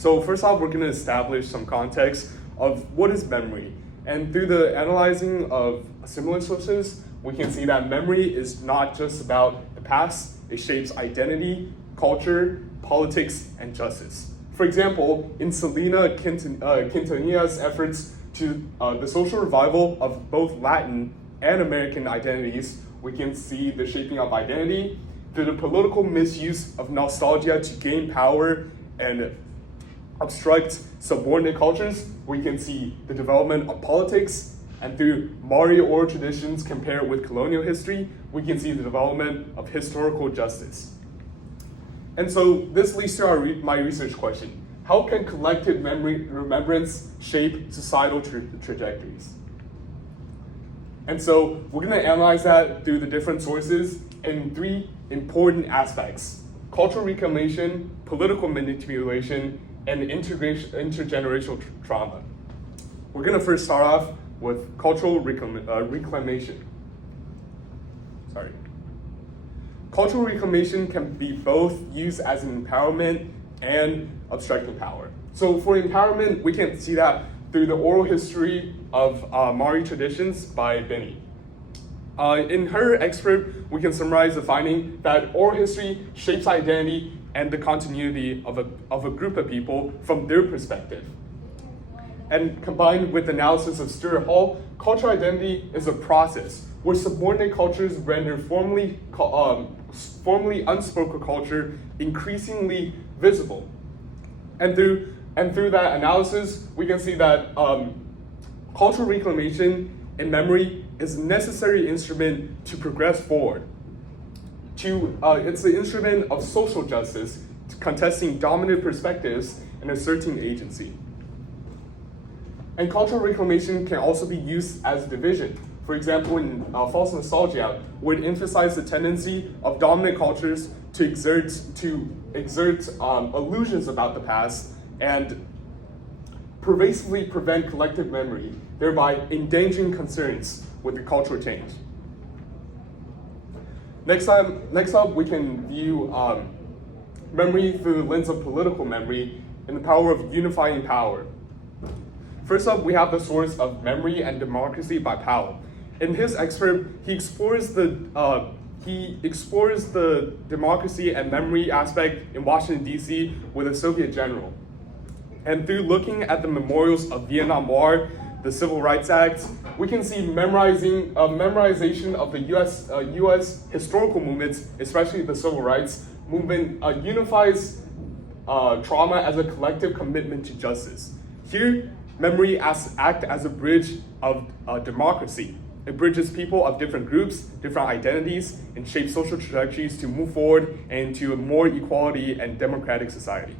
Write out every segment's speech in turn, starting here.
So first off, we're going to establish some context of what is memory. And through the analyzing of similar sources, we can see that memory is not just about the past. It shapes identity, culture, politics, and justice. For example, in Selena Quintanilla's efforts to the social revival of both Latin and American identities, we can see the shaping of identity through the political misuse of nostalgia to gain power and obstruct subordinate cultures. We can see the development of politics, and through Maori oral traditions compared with colonial history, we can see the development of historical justice. And so this leads to my research question. How can collective remembrance shape societal trajectories? And so we're going to analyze that through the different sources in three important aspects: cultural reclamation, political manipulation, and intergenerational trauma. We're going to first start off with cultural reclamation. Cultural reclamation can be both used as an empowerment and obstructing power. So for empowerment, we can see that through the oral history of Maori traditions by Benny. In her excerpt, we can summarize the finding that oral history shapes identity and the continuity of a group of people from their perspective. And combined with analysis of Stuart Hall, cultural identity is a process where subordinate cultures render formerly unspoken culture increasingly visible. And through that analysis, we can see that cultural reclamation in memory is a necessary instrument to progress forward. It's the instrument of social justice, contesting dominant perspectives and asserting agency. And cultural reclamation can also be used as division. For example, in false nostalgia, where it emphasizes the tendency of dominant cultures to exert illusions about the past and pervasively prevent collective memory, thereby endangering concerns with the cultural change. Next up, we can view memory through the lens of political memory and the power of unifying power. First up, we have the source of Memory and Democracy by Powell. In his excerpt, he explores the democracy and memory aspect in Washington, D.C. with a Soviet general. And through looking at the memorials of Vietnam War, the Civil Rights Act, we can see memorization of the U.S. historical movements, especially the Civil Rights Movement, unifies trauma as a collective commitment to justice. Here, memory act as a bridge of democracy. It bridges people of different groups, different identities, and shapes social trajectories to move forward into a more equality and democratic society.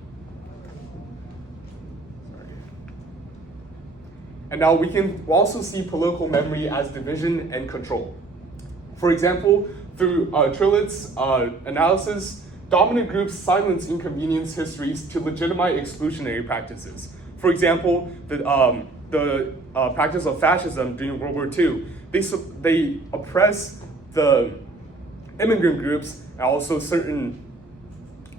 And now we can also see political memory as division and control. For example, through Trillett's analysis, dominant groups silence inconvenience histories to legitimize exclusionary practices. For example, the practice of fascism during World War II, they oppress the immigrant groups and also certain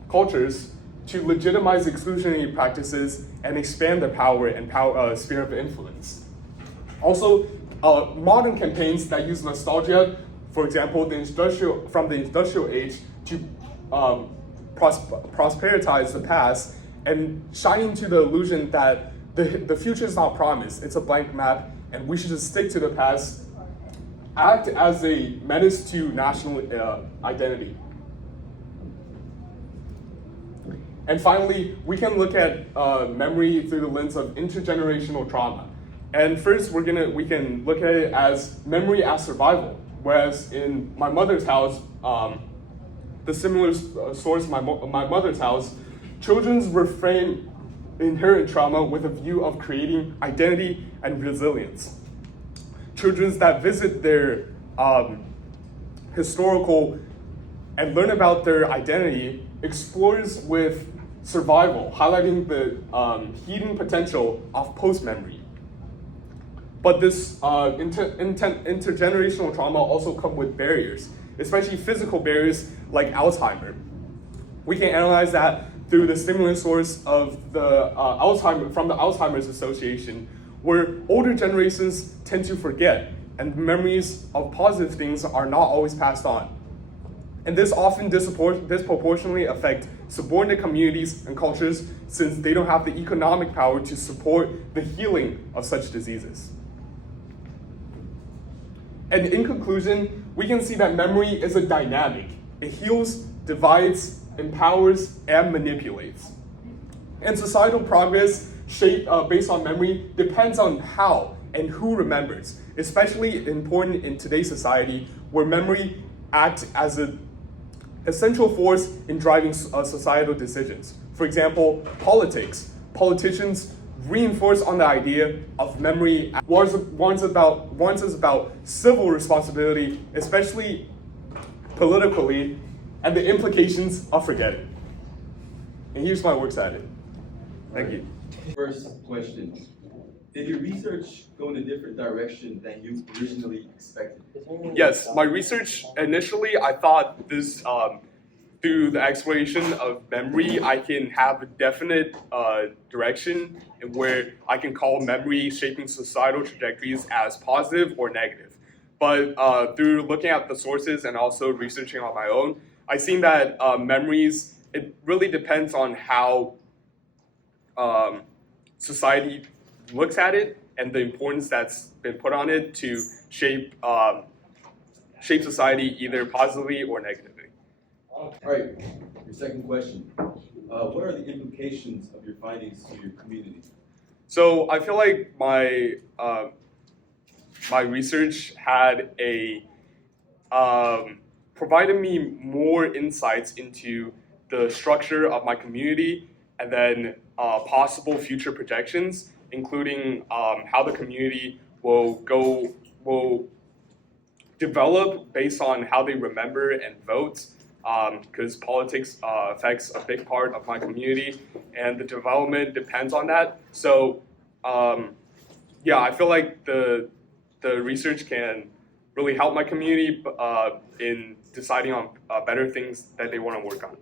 cultures to legitimize exclusionary practices and expand their power and sphere of influence. Also, modern campaigns that use nostalgia, for example, from the industrial age to prosperitize the past and shining to the illusion that the future is not promised, it's a blank map, and we should just stick to the past, act as a menace to national identity. And finally, we can look at memory through the lens of intergenerational trauma. And first, we can look at it as memory as survival. Whereas in my mother's house, the similar source, my mother's house, children were framed inherent trauma with a view of creating identity and resilience. Children that visit their historical and learn about their identity explores with survival, highlighting the hidden potential of post-memory. But this intergenerational trauma also comes with barriers, especially physical barriers like Alzheimer's. We can analyze that through the stimulus source of the Alzheimer's Association, where older generations tend to forget, and memories of positive things are not always passed on. And this often disproportionately affects subordinate communities and cultures, since they don't have the economic power to support the healing of such diseases. And in conclusion, we can see that memory is a dynamic. It heals, divides, empowers, and manipulates. And societal progress based on memory depends on how and who remembers, especially important in today's society, where memory acts as an essential force in driving societal decisions. For example, politics. Politicians reinforce on the idea of memory warns us about civil responsibility, especially politically, and the implications of forgetting. And here's my works cited. Thank you. First question. Did your research go in a different direction than you originally expected? Yes, my research, initially I thought this, through the exploration of memory, I can have a definite direction where I can call memory shaping societal trajectories as positive or negative. But through looking at the sources and also researching on my own, I've seen that memories, it really depends on how society looks at it and the importance that's been put on it to shape society either positively or negatively. All right, your second question. What are the implications of your findings to your community? So I feel like my research had provided me more insights into the structure of my community, and then possible future projections, including how the community will develop based on how they remember and vote, because politics affects a big part of my community, and the development depends on that. So yeah, I feel like the research can really help my community in deciding on better things that they want to work on.